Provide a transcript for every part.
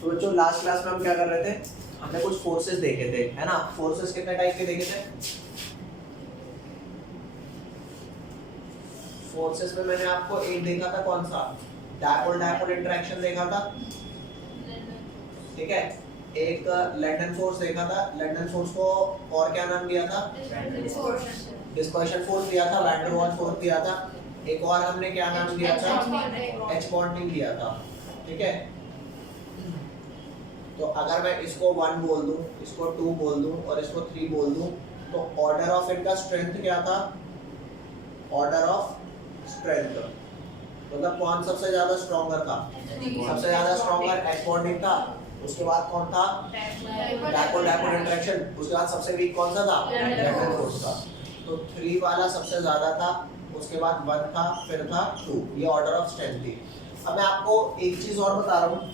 तो बच्चों last class में हम क्या कर रहे थे, हमने कुछ फोर्सेस देखे थे, है ना। फोर्सेस कितने टाइप के देखे थे? फोर्सेस में मैंने आपको एक देखा था, कौन सा? डायपोल डायपोल इंटरेक्शन देखा था, ठीक है। एक लंदन फोर्स देखा था, लंदन फोर्स को और क्या नाम दिया था? डिस्पर्शन फोर्स दिया था, वैन डर वाल्स फोर्स दिया था। एक और हमने क्या नाम दिया था? एच बॉन्डिंग दिया था, ठीक है। तो अगर मैं इसको 1 बोल दूं, इसको 2 बोल दूं और इसको 3 बोल दूं, तो ऑर्डर ऑफ इनका स्ट्रेंथ क्या था? ऑर्डर ऑफ स्ट्रेंथ मतलब कौन सबसे ज्यादा स्ट्रॉन्गर था? सबसे ज्यादा स्ट्रॉन्गर एच बॉन्डिंग था। उसके बाद कौन था? Dipole dipole interaction. उसके बाद सबसे वीक कौन सा था? लंदन फोर्स था। तो 3 वाला सबसे ज्यादा था, उसके बाद 1 था, फिर था 2। ये ऑर्डर ऑफ स्ट्रेंथ थी। अब मैं आपको एक चीज और बता रहा हूँ,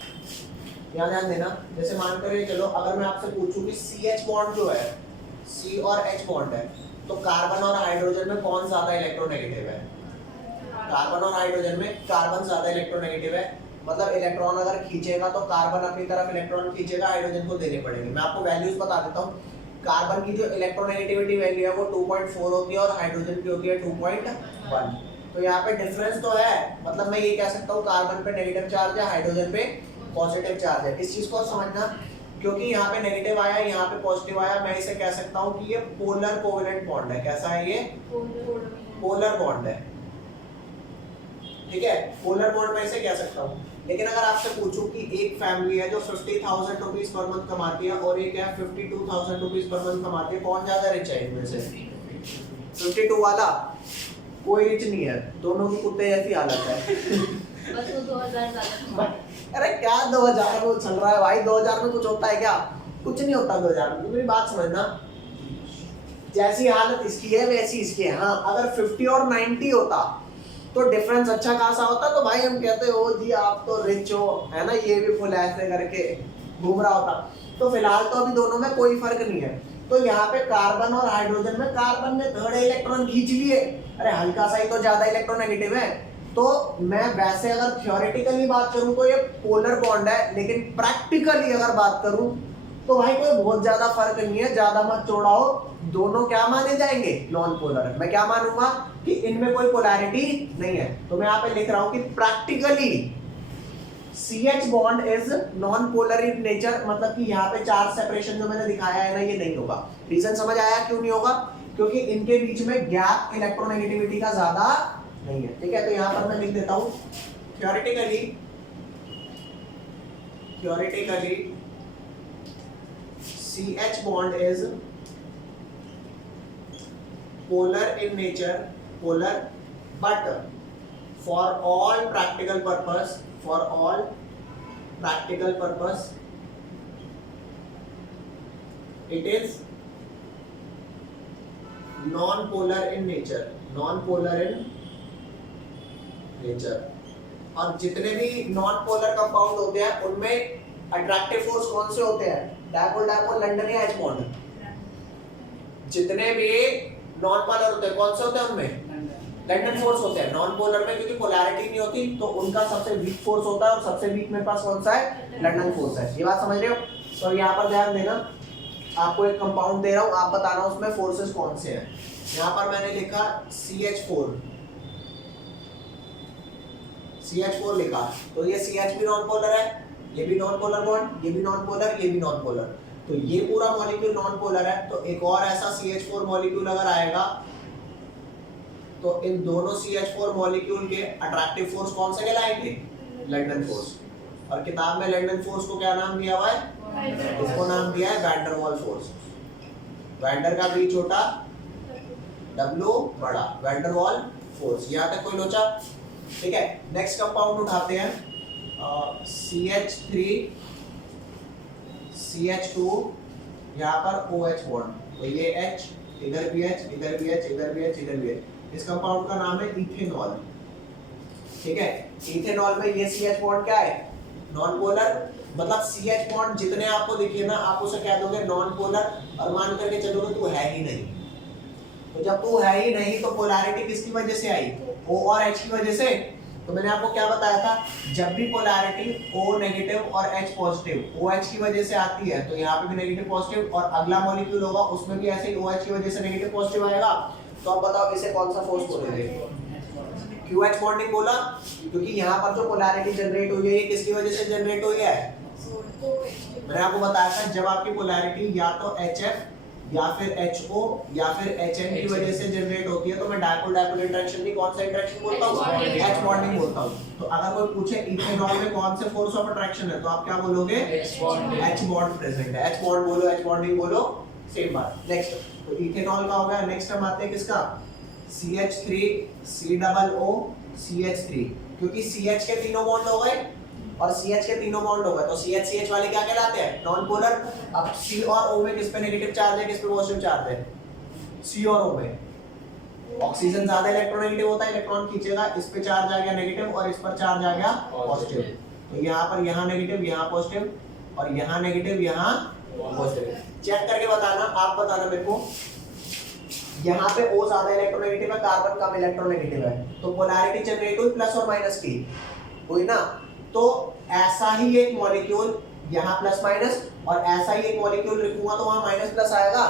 यहाँ ध्यान देना। जैसे मान कर चलो, अगर मैं आपसे पूछूं कि CH बॉन्ड जो है, C और H बॉन्ड है, तो कार्बन और हाइड्रोजन में कौन ज्यादा इलेक्ट्रोनेगेटिव है? कार्बन और हाइड्रोजन में कार्बन ज्यादा इलेक्ट्रोनेगेटिव है। मतलब इलेक्ट्रॉन अगर खींचेगा तो कार्बन अपनी तरफ इलेक्ट्रॉन खींचेगा, हाइड्रोजन को देने पड़ेंगे। मैं आपको वैल्यूज बता देता हूँ। कार्बन की जो इलेक्ट्रोनेगेटिविटी वैल्यू है वो 2.4 होती है और हाइड्रोजन की होती है 2.1। तो यहाँ पे डिफरेंस तो है, मतलब मैं ये कह सकता हूँ कार्बन पे नेगेटिव चार्ज है, हाइड्रोजन पे पॉजिटिव चार्ज है। इस चीज को समझना, क्योंकि यहाँ पे नेगेटिव आया, यहाँ पे पॉजिटिव आया, मैं इसे कह सकता हूँ कि ये पोलर कोवेलेंट बॉन्ड है। कैसा है ये? पोलर बॉन्ड है, ठीक है। पोलर बॉन्ड में इसे कह सकता हूँ। लेकिन अगर आपसे पूछूं कि एक फैमिली है जो 50,000 रुपीस पर मंथ कमाती है और एक है 52,000 रुपीस पर मंथ कमाती है, कौन ज्यादा रिच है इनमें से? 52 वाला। कोई रिच नहीं है, दोनों की कुत्ते जैसी हालत है। बस वो 2000 ज्यादा। अरे क्या 2000 वो चल रहा है भाई? 2000 में कुछ होता है क्या? कुछ नहीं होता 2000 में। मेरी बात समझना, जैसी हालत इसकी है वैसी इसकी है। हाँ, अगर 50 और 90 होता तो डिफरेंस अच्छा खासा होता, तो भाई हम कहते हो जी आप तो रिच हो, है ना, ये भी फुल ऐसे करके घूम रहा होता। तो फिलहाल तो अभी दोनों में कोई फर्क नहीं है। तो यहाँ पे कार्बन और हाइड्रोजन में कार्बन ने थोड़े इलेक्ट्रॉन खींच लिए, अरे हल्का सा ही तो ज्यादा इलेक्ट्रोनेगेटिव है। तो मैं वैसे अगर थ्योरेटिकली बात करूं तो ये पोलर बॉन्ड है, लेकिन प्रैक्टिकली अगर बात करूं तो भाई कोई बहुत ज्यादा फर्क नहीं है। ज्यादा मत चौड़ाओ, दोनों क्या माने जाएंगे? Non polar. मैं क्या मानूंगा कि इनमें कोई पोलैरिटी नहीं है। तो मैं यहाँ पे लिख रहा हूं कि practically CH bond is non polar in nature, मतलब कि यहाँ पे चार्ज सेपरेशन जो मैंने दिखाया है ना, ये नहीं होगा। रीजन समझ आया क्यों नहीं होगा? क्योंकि इनके बीच में गैप इलेक्ट्रोनेगेटिविटी का ज्यादा नहीं है, ठीक है। तो यहाँ पर मैं लिख देता हूँ theoretically CH bond is polar in nature, polar, but for all practical purpose, it is non-polar in nature, और जितने भी नॉन पोलर कंपाउंड होते हैं उनमें अट्रैक्टिव फोर्स कौन से होते हैं? डायपोल डायपोल लंदन या एच बॉन्ड। जितने भी नॉन पोलर होते हैं कौन से होते हैं? उनमें लंदन फोर्स होते हैं। नॉन पोलर में क्योंकि पोलैरिटी नहीं होती तो उनका सबसे वीक फोर्स होता है, और सबसे वीक मेरे पास कौन सा है? लंदन फोर्स है। ये बात समझ रहे हो? तो यहाँ पर ध्यान देना, आपको एक कंपाउंड दे रहा हूँ, आप बताना उसमें फोर्सेस कौन से हैं। यहाँ पर मैंने लिखा CH4 लिखा, तो ये CH भी नॉन पोलर है, ये भी नॉन पोलर बॉन्ड, ये भी नॉन पोलर, ये भी नॉन पोलर। तो ये पूरा मॉलिक्यूल नॉन पोलर है। तो एक और ऐसा CH4 मॉलिक्यूल अगर आएगा तो इन दोनों CH4 मॉलिक्यूल के अट्रैक्टिव फोर्स कौन से कहलाएंगे? London force. और किताब में लंदन फोर्स को क्या नाम दिया हुआ है? इसको नाम दिया है van der Waals force. Van der का V छोटा, W बड़ा, वैन डर वाल फोर्स। यहाँ तक कोई लोचा? ठीक है। नेक्स्ट कंपाउंड उठाते हैं, CH3 CH2, यहाँ पर OH बॉन्ड। तो ये H, इधर भी H, इधर भी H, इधर भी H, इधर भी H। इस कंपाउंड का नाम है इथेनॉल, ठीक है। इथेनॉल में ये CH बॉन्ड क्या है? Non polar. मतलब CH बॉन्ड जितने आपको दिखे ना, आप उसे कह दोगे नॉन पोलर, और मान करके चलोगे तू है ही नहीं। तो जब तू है ही नहीं तो पोलैरिटी किसकी वजह से आई? O और H की वजह से। तो मैंने आपको क्या बताया था, जब भी पोलैरिटी O नेगेटिव और H पॉजिटिव OH की वजह से आती है तो यहाँ पे भी नेगेटिव पॉजिटिव, और अगला मॉलिक्यूल होगा उसमें भी ऐसे ही OH की वजह से नेगेटिव पॉजिटिव आएगा। तो अब बताओ इसे कौन सा फोर्स बोलेंगे? QH बॉन्डिंग बोला, क्योंकि यहाँ पर जो पोलैरिटी जनरेट हुई है ये किसकी वजह से जनरेट हुई है? मैंने आपको बताया था जब आपकी पोलैरिटी या तो HF या फिर HO या फिर HN की वजह से जनरेट होती है तो मैं डायपोल डायपोल इंटरेक्शन की कौन सा इंटरेक्शन बोलता हूँ? H बॉन्डिंग बोलता हूँ। तो अगर कोई पूछे इथेनॉल में कौन से फोर्स ऑफ अट्रैक्शन है तो आप क्या बोलोगे? H बॉन्ड प्रेजेंट है। H बॉन्ड बोलो, H बॉन्डिंग बोलो, सेम बात। नेक्स्ट, तो इथेनॉल का हो गया। नेक्स्ट हम आते हैं किसका? CH3 COO CH3, क्योंकि CH के तीनों बॉन्ड हो गए और CH के तीनों बॉन्ड हो गए तो CH CH वाले क्या कहलाते हैं? Non polar. अब C और O में किस पे नेगेटिव चार्ज है, किस पे पॉजिटिव चार्ज है? C और O में ऑक्सीजन ज्यादा इलेक्ट्रोनेगेटिव होता है, इलेक्ट्रॉन खींचेगा, इस पे चार्ज आ गया नेगेटिव और इस पर चार्ज आ गया पॉजिटिव। तो यहाँ पर यहाँ नेगेटिव यहाँ पॉजिटिव और यहाँ नेगेटिव यहाँ पॉजिटिव। चेक करके बताना, आप बताना मेरे को, यहाँ पे O ज्यादा इलेक्ट्रोनेगेटिव है, कार्बन कम इलेक्ट्रोनेगेटिव है, तो पोलैरिटी जनरेट हुई प्लस और माइनस की, हुई ना? तो ऐसा ही एक मॉलिक्यूल यहाँ प्लस माइनस और ऐसा ही एक मॉलिक्यूल लिखूंगा तो वहां माइनस प्लस आएगा,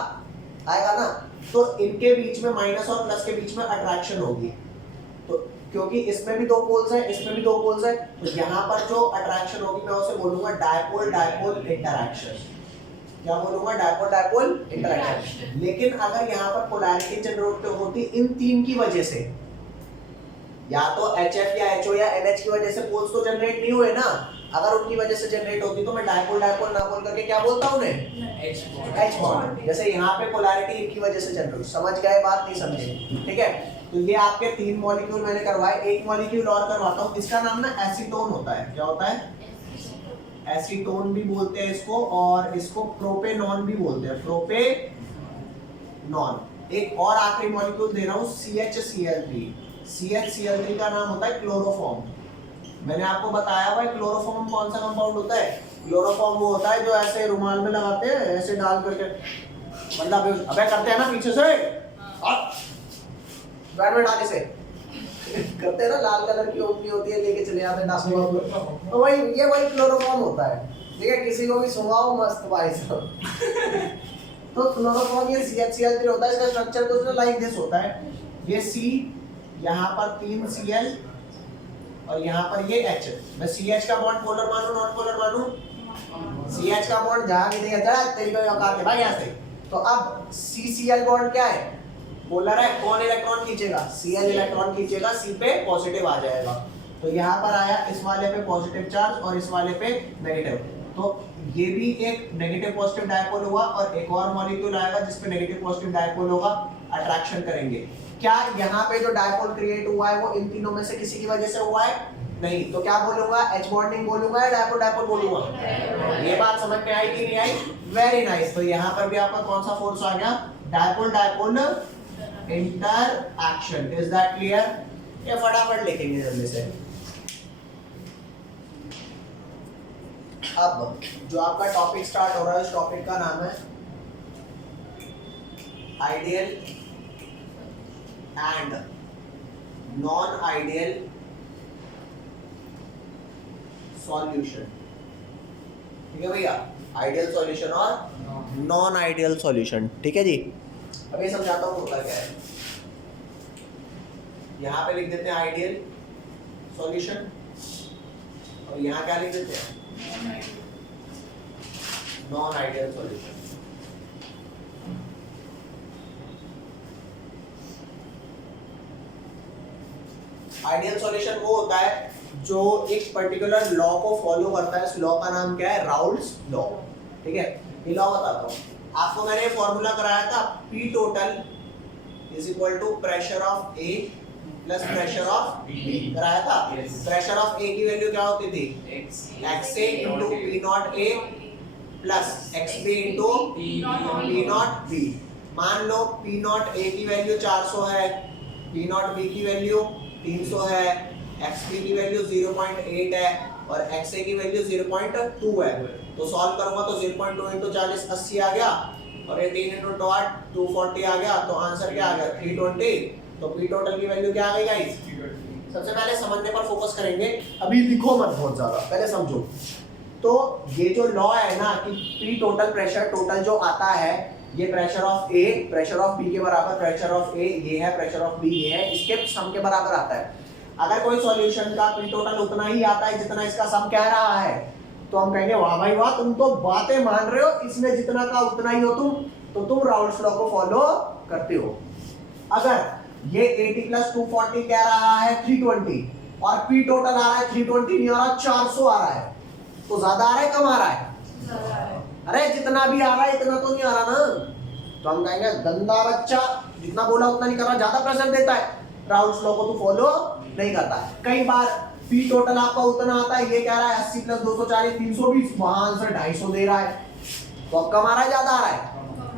आएगा ना? तो इनके बीच में माइनस और प्लस के बीच में अट्रैक्शन होगी। तो क्योंकि इसमें भी दो पोल्स हैं, इसमें भी दो पोल्स हैं, तो यहाँ पर जो अट्रैक्शन होगी मैं उसे बोलूंगा डायपोल डायपोल इंटरैक्शन। क्या बोलूंगा? Dipole dipole interaction. लेकिन अगर यहाँ पर पोलैरिटी जनरेट होती इन तीन की वजह से, या तो HF या HO या NH की वजह से पोल्स तो जनरेट नहीं हुए ना, अगर उनकी वजह से जनरेट होती तो मैं डायपोल डायपोल ना बोल करके क्या बोलता हूं उन्हें? H bond. जैसे यहाँ पे पोलैरिटी इनकी वजह से जनरेट, समझ गए बात? नहीं समझे? ठीक है, तो ये आपके तीन मॉलिक्यूल मैंने करवाए, एक मॉलिक्यूल और करवाता हूँ, इसका नाम ना एसीटोन होता है। क्या होता है? एसीटोन भी बोलते हैं इसको, और इसको प्रोपेनॉन भी बोलते हैं, प्रोपेनॉन। एक और आखिरी मॉलिक्यूल दे रहा हूँ CHCl3। CHCl3 का नाम होता है क्लोरोफॉर्म। मैंने आपको बताया हुआ है क्लोरोफॉर्म कौन सा कंपाउंड होता है? क्लोरोफॉर्म वो होता है जो ऐसे रुमाल में लगाते हैं, ऐसे डाल करके, मतलब अबे करते हैं ना पीछे से, बैट में डाले से करते हैं ना, लाल कलर की ओपनी होती है, लेके चले जाते हैं डास्टबिन, तो वही ये वही क्लोरोफॉर्म होता है। ठीक है, किसी को भी सुंघाओ मस्त भाई साहब। तो क्लोरोफॉर्म ये CHCl3 होता है, इसका स्ट्रक्चर कुछ लाइक दिस होता है, ये C, यहाँ पर 3 Cl और यहाँ पर ये H। मैं CH का बॉन्ड पोलर मानूं नॉन पोलर मानूं? CH का बॉन्ड जहाँ भी देगा चला तेरी कोई औकात है भाई यहाँ से। तो अब CCl बॉन्ड क्या है? पोलर है, कौन इलेक्ट्रॉन खींचेगा? Cl इलेक्ट्रॉन खींचेगा, C पे पॉजिटिव आ जाएगा। तो यहाँ पर आया इस वाले पे पॉजिटिव चार्ज और इस वाले पे नेगेटिव, तो ये भी एक नेगेटिव पॉजिटिव डायपोल हुआ और एक और मॉलिक्यूल आएगा जिसपे नेगेटिव पॉजिटिव डायपोल होगा, अट्रैक्शन करेंगे। क्या यहाँ पे जो डायपोल क्रिएट हुआ है वो इन तीनों में से किसी की वजह से हुआ है? नहीं। तो क्या बोलूंगा? H बॉन्डिंग बोलूंगा या डायपोल डायपोल बोलूंगा? ये बात समझ में आई कि नहीं आई? Very nice. तो यहाँ पर भी आपका कौन सा फोर्स आ गया? Dipole dipole interaction. Is that clear? ये फटाफट लिखेंगे जल्दी से। अब जो आपका टॉपिक स्टार्ट हो रहा है उस टॉपिक का नाम है ideal and non ideal solution. ठीक है भैया, आइडियल सॉल्यूशन और नॉन आइडियल सॉल्यूशन। ठीक है जी, अब ये समझाता हूँ होता क्या है। यहाँ पे लिख देते हैं आइडियल सॉल्यूशन और यहाँ क्या लिख देते हैं? Non ideal solution. Ideal solution वो होता है जो एक पर्टिकुलर लॉ को फॉलो करता है। इस लॉ का नाम क्या है? Raoult's law. ठीक है, ये लॉ बताता हूँ आपको। मैंने फॉर्मूला कराया था, P total is equal to pressure of A plus pressure of B कराया था। प्रेशर ऑफ A की वैल्यू क्या होती थी? XA into P nought A plus XB into P nought B। मान लो P नॉट A की वैल्यू 400 है, P नॉट B की वैल्यू 300 है, XB की वैल्यू 0.8 है और XA की वैल्यू 0.2 है। तो सॉल्व करूंगा तो 0.2 इंटू 40 80 आ गया और ये 3 इंटू 8 240 आ गया। तो आंसर क्या आ गया? 320। तो P टोटल की वैल्यू क्या आ गई गाइस? सबसे पहले समझने पर फोकस करेंगे, अभी लिखो मत बहुत ज्यादा, पहले समझो। तो ये जो लॉ है ना कि पी टोटल प्रेशर, टोटल जो आता है ये pressure of A pressure of B के बराबर, प्रेशर ऑफ ए ये है, प्रेशर ऑफ बी ये है, इसके सम के बराबर आता है। अगर कोई सॉल्यूशन का पी टोटल उतना ही आता है जितना इसका सम कह रहा है, तो हम कहेंगे वाह भाई वाह, तुम तो बातें मान रहे हो, इसमें जितना का उतना ही हो तुम, तो तुम राउल्स लॉ को फॉलो करते हो। अगर ये 80 प्लस 240 कह रहा है 320 और पी टोटल आ रहा है 320 नहीं आ रहा 400 आ रहा है, तो ज्यादा आ रहा है कम आ रहा है? अरे जितना भी आ रहा है इतना तो नहीं आ रहा ना, तो हम कहेंगे गंदा बच्चा, जितना बोला उतना नहीं कर रहा, ज्यादा प्रेशर देता है, राउल्स लॉ को तू फॉलो नहीं करता। कई बार पी टोटल आपका उतना आता है, ये कह रहा है 80 प्लस 240 320, वहां आंसर 250 दे रहा है, तो अब कम आ रहा है ज्यादा आ रहा है?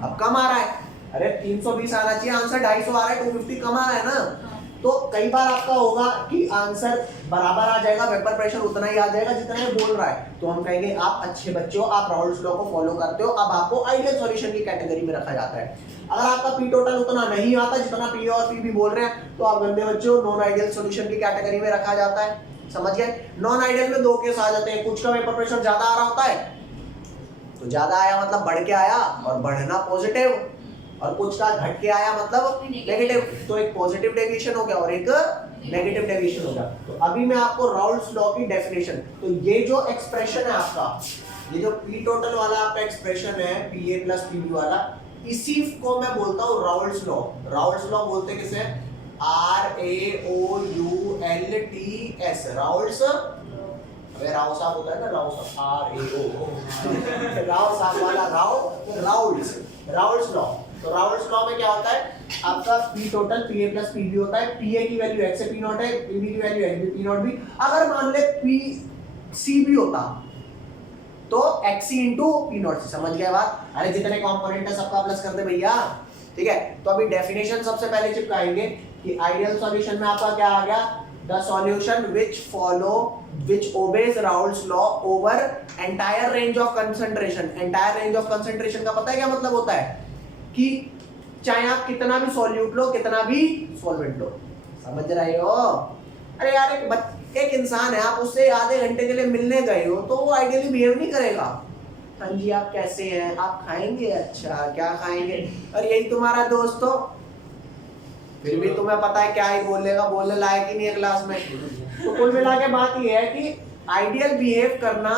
अब कम आ रहा है। अरे 320 आना चाहिए, आंसर 250 आ रहा है, 250 कम आ रहा है ना। तो कई बार आपका होगा कि आंसर बराबर आ जाएगा, वेपर प्रेशर उतना ही आ जाएगा जितना ये बोल रहा है, तो हम कहेंगे आप अच्छे बच्चे हो, आप राउल्स लॉ को फॉलो करते हो, अब आपको आइडियल सॉल्यूशन की कैटेगरी में रखा जाता है। अगर आपका पी टोटल उतना नहीं आता जितना पी और पी भी बोल रहे हैं, तो आप गंदे बच्चे हो, नॉन आइडियल सॉल्यूशन की कैटेगरी में रखा जाता है। समझ गए? नॉन आइडियल में दो केस आ जाते हैं, कुछ का वेपर प्रेशर ज्यादा आ रहा होता है, तो ज्यादा आया मतलब बढ़ के आया और बढ़ना पॉजिटिव, और कुछ का घट के आया मतलब नेगेटिव, तो एक पॉजिटिव डेविएशन हो गया और एक नेगेटिव डेविएशन हो गया। तो अभी मैं आपको राउल्स लॉ की डेफिनेशन, तो ये जो एक्सप्रेशन है आपका, ये जो पी टोटल वाला आपका एक्सप्रेशन है P A plus P B वाला, इसी को मैं बोलता हूँ राउल्स लॉ। राउल्स लॉ बोलते किसे? R A O U L T S, Raoult's. अबे राव साहब होता है ना, राव साहब, आर ए ओ राव साहब वाला राव, राउल्स, राउल्स लॉ। तो राउल्स लॉ में क्या होता है, आपका P total P A plus P B होता है, पी ए की वैल्यू एक्स से पी नॉट है, पी बी की value X B P naught B. अगर मान ले पी सी बी होता तो X C into P naught C. समझ गए बात? अरे जितने कंपोनेंट है सबका प्लस कर दे भैया, ठीक है। तो अभी डेफिनेशन सबसे पहले चिपकाएंगे कि आइडियल सॉल्यूशन में आपका क्या आ गया, the solution which obeys Raoult's law over entire range of concentration। entire range of concentration का पता है क्या मतलब होता है? कि चाहे आप कितना भी सॉल्यूट लो, कितना भी सॉल्वेंट लो, समझ रहे हो? अरे यार एक इंसान है, आप उससे आधे घंटे के लिए मिलने गए हो, तो वो आइडियली बिहेव नहीं करेगा। हाँ जी आप कैसे हैं, आप खाएंगे? अच्छा क्या खाएंगे? और यही तुम्हारा दोस्त हो, फिर भी तुम्हें पता है क्या ही बोलेगा, बोलने लायक ही नहीं है क्लास में। तो कुल मिला के बात ये है कि आइडियल बिहेव करना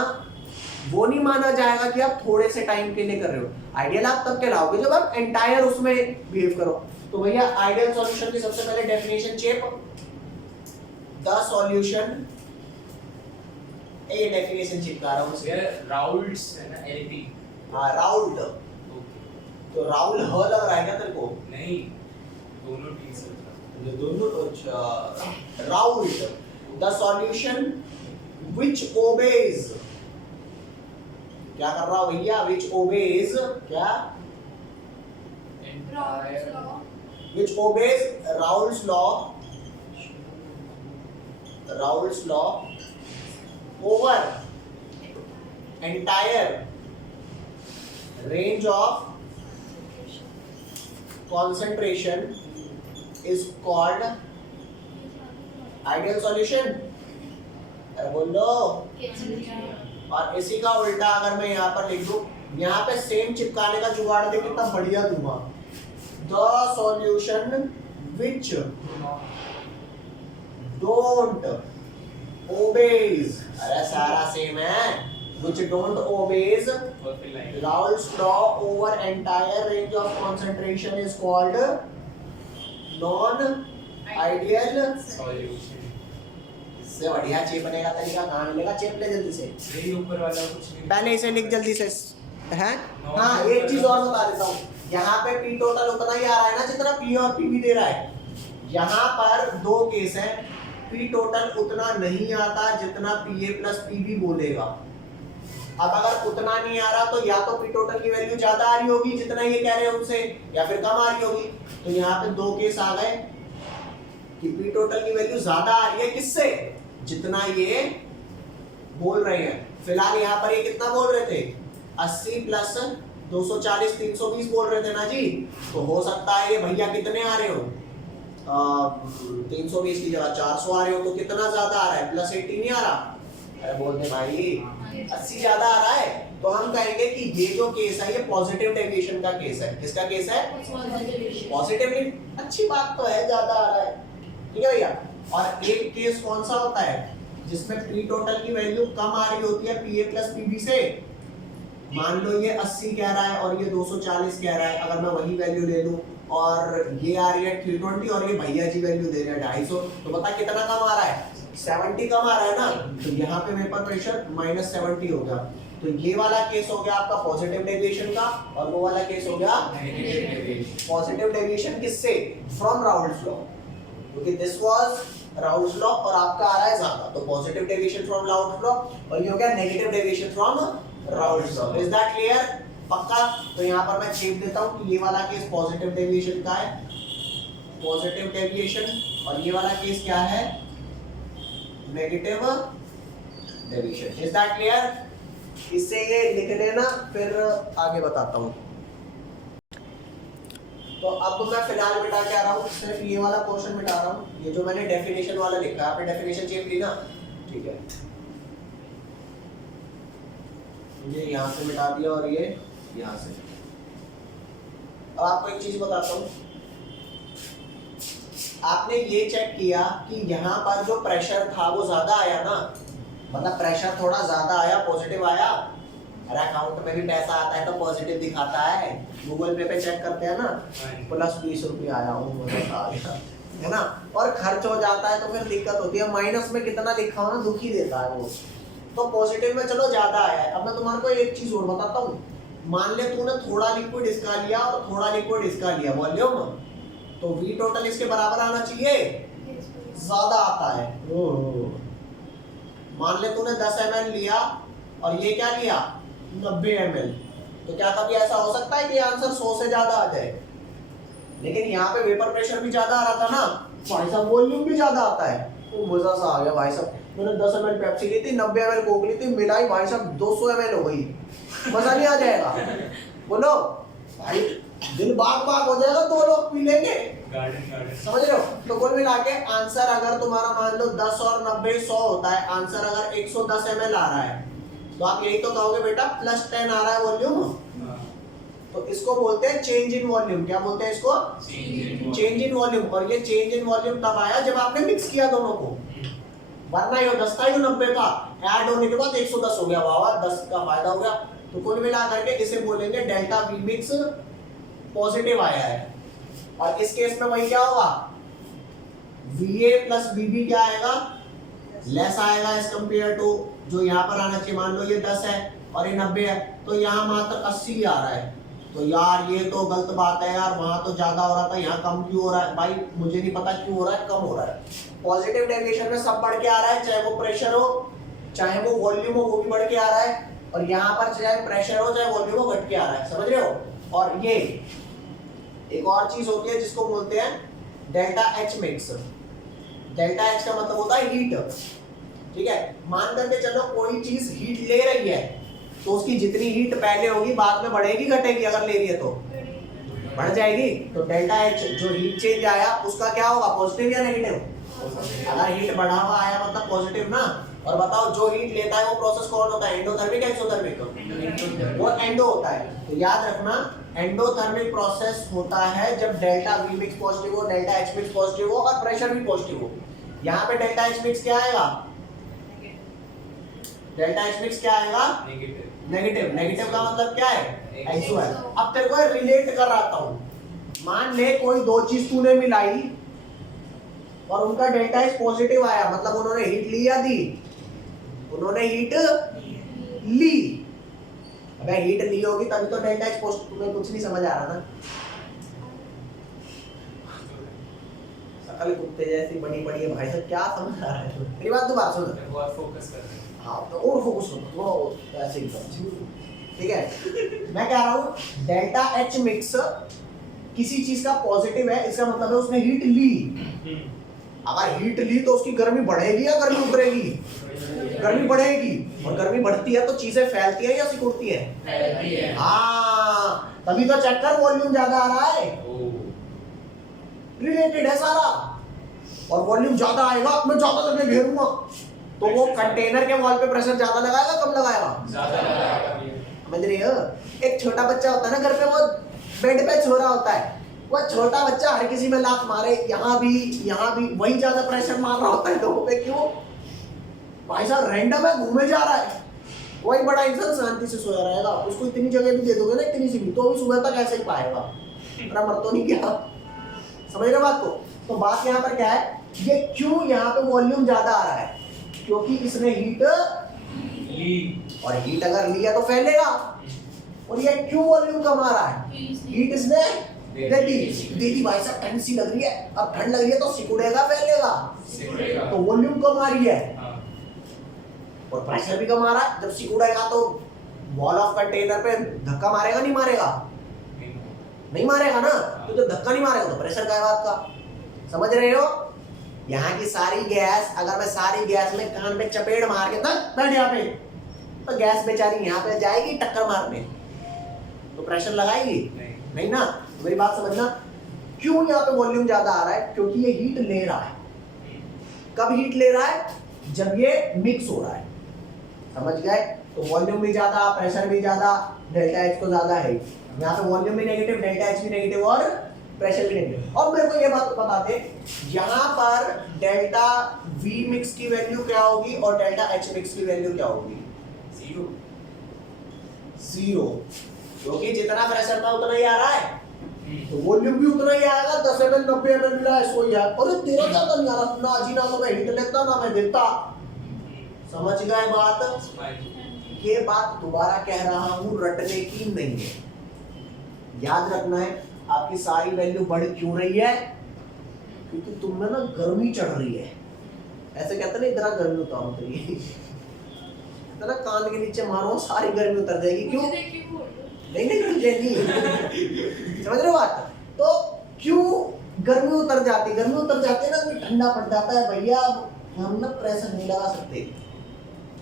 वो नहीं माना जाएगा कि आप थोड़े से टाइम के लिए कर रहे हो। आइडियल आप तब कहलाओगे जब आप एंटायर उसमें बिहेव करो। तो भैया आइडियल सॉल्यूशन की सबसे पहले डेफिनेशन चेप, द सॉल्यूशन, ये डेफिनेशन चिपका रहा हूं यार राउल्ट्स है ना, एलटी। हां राउल्ट, तो राहुल ह लग रहा है क्या तेरे को? नहीं, दोनों टी से था। ये दोनों तो अच्छा। Raoult the solution which obeys, क्या कर रहा हो भैया? व्हिच ओबेज क्या? Which obeys Raoult's law, Raoult's law over entire range of concentration is called ideal solution। अरे बोलो। और इसी का उल्टा अगर मैं यहाँ पर लिख दूं, यहाँ पे सेम चिपकाने का जुगाड़ दे कितना बढ़िया दूंगा, the solution which don't obeys, अरे सारा सेम है, which don't obeys Raoult's law over entire range of concentration is called non-ideal solution. इससे बढ़िया चेपने का तरीका कहाँ मिलेगा? चेप ले जल्दी से, यही ऊपर वाला कुछ नहीं, पहले इसे लिख जल्दी से है। हाँ एक चीज और बता देता हूँ, यहाँ पे पी टोटल उतना ही आ रहा है ना जितना पी और पी भी दे रहा है। यहाँ पर दो केस हैं, पी टोटल उतना नहीं आता जितना P A plus P B बोलेगा। अब अगर उतना नहीं आ रहा तो या तो पी टोटल की वैल्यू ज्यादा आ रही होगी जितना ये कह रहे हैं उनसे, या फिर कम आ रही होगी। तो यहाँ पे दो केस आ गए कि पी टोटल की वैल्यू ज्यादा आ रही है किससे? जितना ये बोल रहे हैं। फिलहाल यहाँ पर ये कितना बोल रहे थे? 80 प्लस 240 320 बोल रहे थे ना जी। तो हो सकता है ये भैया कितने आ रहे हो? 320 की जगह 400 आ रहे हो तो कितना ज्यादा आ रहा है, +80 नहीं आ रहा। अरे बोल दे भाई 80 ज्यादा आ रहा है, तो हम कहेंगे कि ये जो केस है ये पॉजिटिव डेविएशन का केस है। किसका केस है? पॉजिटिवली। अच्छी बात तो है, ज्यादा आ रहा है, ठीक है भैया। और एक केस कौन सा होता है जिसमें पी टोटल की वैल्यू कम आ रही होती है पीए प्लस पीबी से। मान लो ये 80 कह रहा है और ये 240 कह रहा है, अगर मैं वही वैल्यू ले लूं और ये आ रही है 320 और ये भैया जी वैल्यू दे रहे हैं 250, तो बता कितना कम आ रहा है? 70 कम आ रहा है ना। तो यहाँ पे वेपर प्रेशर -70 हो गया। तो ये वाला केस हो गया आपका पॉजिटिव डेविएशन का, और वो वाला केस हो गया पॉजिटिव डेविएशन किससे? फ्रॉम राउल्स लॉ, क्योंकि दिस वाज राउल्स लॉ और आपका आ रहा है ज्यादा, तो positive deviation from Raoult's law, और ये हो गया negative deviation from Raoult's law. Is that clear? पक्का? तो यहाँ पर मैं छेप देता हूँ कि ये वाला केस पॉजिटिव डेविएशन का है, पॉजिटिव डेविएशन, और ये वाला केस क्या है? Negative deviation. Is that clear? इससे ये लिख लेना, फिर आगे बताता हूँ। तो अब मैं फिलहाल मिटा के आ रहा हूँ, सिर्फ ये वाला पोर्शन मिटा रहा हूँ। ये जो मैंने डेफिनेशन वाला लिखा है, आपने डेफिनेशन चेक ली ना? ठीक है, ये यहाँ से मिटा दिया और ये यहाँ से। अब आपको एक चीज बताता हूँ, आपने ये चेक किया कि यहाँ पर जो प्रेशर था वो ज्यादा आया ना, मतलब प्रेशर थोड़ा ज्यादा आया, पॉजिटिव आया। अरे अकाउंट में भी पैसा आता है तो पॉजिटिव दिखाता है, गूगल पे चेक करते हैं ना, +20 रुपये आया है ना, और खर्च हो जाता है तो फिर दिक्कत होती है। माइनस में कितना लिखा हो ना, दुख ही देता है वो। तो पॉजिटिव में चलो ज्यादा आया है। अब मैं तुम्हारे को एक चीज और बताता हूँ, मान ले तूने थोड़ा लिक्विड इसका लिया और थोड़ा लिक्विड इसका लिया वॉल्यूम, तो वी टोटल इसके बराबर आना चाहिए, ज्यादा आता है। मान ले तूने 10 ml लिया और ये क्या लिया 90 ml, तो क्या कभी ऐसा हो सकता है कि आंसर 100 से ज्यादा आ जाए? लेकिन यहाँ पे वेपर प्रेशर भी ज्यादा आ रहा था ना भाई साहब, वॉल्यूम भी ज्यादा आता है, तो मजा सा आ गया भाई साहब। मैंने 10 ml पेप्सी ली थी, 90 ml कोक ली थी, मिलाई भाई साहब 200 ml हो गई, मजा नहीं आ जाएगा? बोलो भाई, दिल बाग बाग हो जाएगा, 2 लोग पी लेंगे, समझ रहे हो? तो कुल मिला के आंसर अगर तुम्हारा मान लो 10 और 90 100 होता है, आंसर अगर 110 ml आ रहा है, तो आप यही तो कहोगे बेटा +10 आ रहा है वॉल्यूम। तो इसको बोलते हैं चेंज इन वॉल्यूम। क्या बोलते हैं इसको? Change in volume. और ये चेंज इन वॉल्यूम तब आया जब आपने मिक्स किया दोनों को, वरना ये 10 था, ये 90 का, ऐड होने के बाद 110 हो गया, वाह 10 का फायदा हो गया। तो कुल मिला करके इसे बोलेंगे डेल्टा वी मिक्स पॉजिटिव आया है। और इस केस में वही क्या होगा, VA प्लस VB क्या आएगा, लेस आएगा एज कंपेयर टू जो यहाँ पर आना चाहिए। मान लो ये 10 है और ये 90 है, तो यहाँ मात्र 80 आ रहा है। तो यार ये तो गलत बात है यार, वहां तो ज्यादा हो रहा था, यहाँ कम क्यों हो रहा है? भाई मुझे नहीं पता क्यों हो रहा है, कम हो रहा है। पॉजिटिव डेविएशन में सब बढ़ के आ रहा है, चाहे वो प्रेशर हो चाहे वो वॉल्यूम हो, वो भी बढ़ के आ रहा है। और यहाँ पर चाहे प्रेशर हो चाहे वॉल्यूम हो, घट के आ रहा है, समझ रहे हो? और ये एक और चीज होती है जिसको बोलते हैं delta H mix. Delta H का मतलब होता है हीट, ठीक है? मान करके चलो कोई चीज हीट ले रही है, तो उसकी जितनी हीट पहले होगी बाद में बढ़ेगी घटेगी? अगर ले रही है तो बढ़ जाएगी। तो डेल्टा एच जो हीट चेंज आया उसका क्या होगा, पॉजिटिव या नेगेटिव? अगर हीट बढ़ा हुआ आया मतलब पॉजिटिव ना। और बताओ जो हीट लेता है वो प्रोसेस कौन होता है, एंडोथर्मिक या एक्सोथर्मिक? वो एंडो होता है। तो याद रखना एंडोथर्मिक प्रोसेस होता है जब डेल्टा वी मिक्स पॉजिटिव हो, डेल्टा एच मिक्स पॉजिटिव हो और प्रेशर भी पॉजिटिव हो। यहाँ पे डेल्टा एच मिक्स क्या आएगा, डेल्टा एच मिक्स क्या आएगा, नेगेटिव। नेगेटिव का मतलब क्या है, एक्सो है। अब तेरे को रिलेट कर रहा हूं, मान ले कोई दो चीज तूने मिलाई और उनका डेल्टा एच पॉजिटिव आया, मतलब उन्होंने हीट ली या दी? उन्होंने हीट ली। अगर हीट ली होगी तभी तो डेल्टा एच पॉजिटिव। तुम्हें कुछ नहीं समझ आ रहा ना? सकल कुत्ते जैसी बड़ी बड़ी है भाई साहब, क्या समझ आ रहा है? मेरी बात दोबारा सुन, बहुत फोकस कर रहे हैं। हाँ तो और फोकस करो, वो ऐसे ही करो, ठीक है? मैं कह रहा हूँ डेल्टा एच मिक्स किसी चीज का पॉजिटिव है, इसका मतलब है उसने हीट ली। अगर हीट ली तो उसकी गर्मी बढ़ेगी या गर्मी उतरेगी? गर्मी बढ़ेगी। और गर्मी बढ़ती है तो चीजें फैलती है या सिकुड़ती है? हाँ, तभी तो चेक कर वॉल्यूम ज्यादा आ रहा है। रिलेटेड है सारा, और वॉल्यूम ज्यादा आएगा, मैं ज्यादा करके घेरूंगा, तो वो कंटेनर के वॉल पे प्रेशर ज्यादा लगाएगा कम लगाएगा? ज्यादा लगाएगा। समझ रहे हो? एक छोटा बच्चा होता है ना घर पे, वो बेड पे सो रहा होता है, वो छोटा बच्चा हर किसी में लात मारे, यहाँ भी वही ज्यादा प्रेशर मार रहा होता है लोगों पे। क्यों? भाई साहब रैंडम है, घूमे जा रहा है। कोई बड़ा इंसान शांति से सोया रहेगा, उसको इतनी जगह भी दे दोगे ना, इतनी सी भी, तो भी सुबह तक ऐसे ही पाएगा, मेरा मर तो नहीं गया। समझ रहे हो बात को? तो बात यहाँ पर क्या है, ये क्यों यहाँ पे वॉल्यूम ज्यादा आ रहा है? क्योंकि इसने हीट ली, और हीट अगर लिया तो फैलेगा, और ये क्यों वॉल्यूम कम आ रहा है? हीट इसने दे दी भाई साहब, ठंड सी लग रही है, अब ठंड लग रही है तो सिकुड़ेगा फैलेगा, सिकुड़ेगा। तो वॉल्यूम कम आ रही है, हाँ, और प्रेशर भी कम आ रहा है। जब सिकुड़ेगा तो वॉल ऑफ कंटेनर पे धक्का मारेगा नहीं मारेगा? नहीं मारेगा ना, तो जब धक्का नहीं मारेगा तो प्रेशर का है बात का। समझ रहे हो? यहाँ की सारी गैस, अगर मैं सारी गैस में कान पे चपेट मार के बैठ यहाँ पे, तो गैस बेचारी यहाँ पे जाएगी टक्कर मारने, तो प्रेशर लगाएगी नहीं ना। तो मेरी बात समझना, क्यों यहाँ पे वॉल्यूम ज्यादा आ रहा है? क्योंकि ये हीट ले रहा है। कब हीट ले रहा है? जब ये मिक्स हो रहा है। समझ गए? तो वॉल्यूम भी ज्यादा, प्रेशर भी ज्यादा, डेल्टा एच तो ज्यादा है। यहाँ पे वॉल्यूम भी नेगेटिव, डेल्टा एच भी नेगेटिव, और प्रेशर भी नेगेटिव। और मेरे को ये बात बताते, यहाँ पर डेल्टा वी मिक्स की वैल्यू क्या होगी और डेल्टा एच मिक्स की वैल्यू क्या होगी? जीरो, क्योंकि जितना प्रेशर था उतना ही आ रहा है, तो वॉल्यूम भी उतना ही आएगा। 10 ml 90 ml मिला है, सो यार, अरे तेरा ज्यादा नहीं आ रहा ना जी, ना तो मैं हीट लेता ना मैं देता। समझ गए बात? ये बात दोबारा कह रहा हूँ, रटने की नहीं है, याद रखना है। आपकी सारी वैल्यू बढ़ क्यों रही है? क्योंकि तुम में ना गर्मी चढ़ रही है। ऐसे कहते ना, इतना गर्मी उतारो तेरी, इतना कान के नीचे मारो सारी गर्मी उतर जाएगी। क्यों? नहीं समझ रहे हो बात? तो क्यों गर्मी उतर जाती? गर्मी उतर जाती है ना, तो ठंडा पड़ जाता है भैया, हम ना प्रेशर नहीं लगा सकते,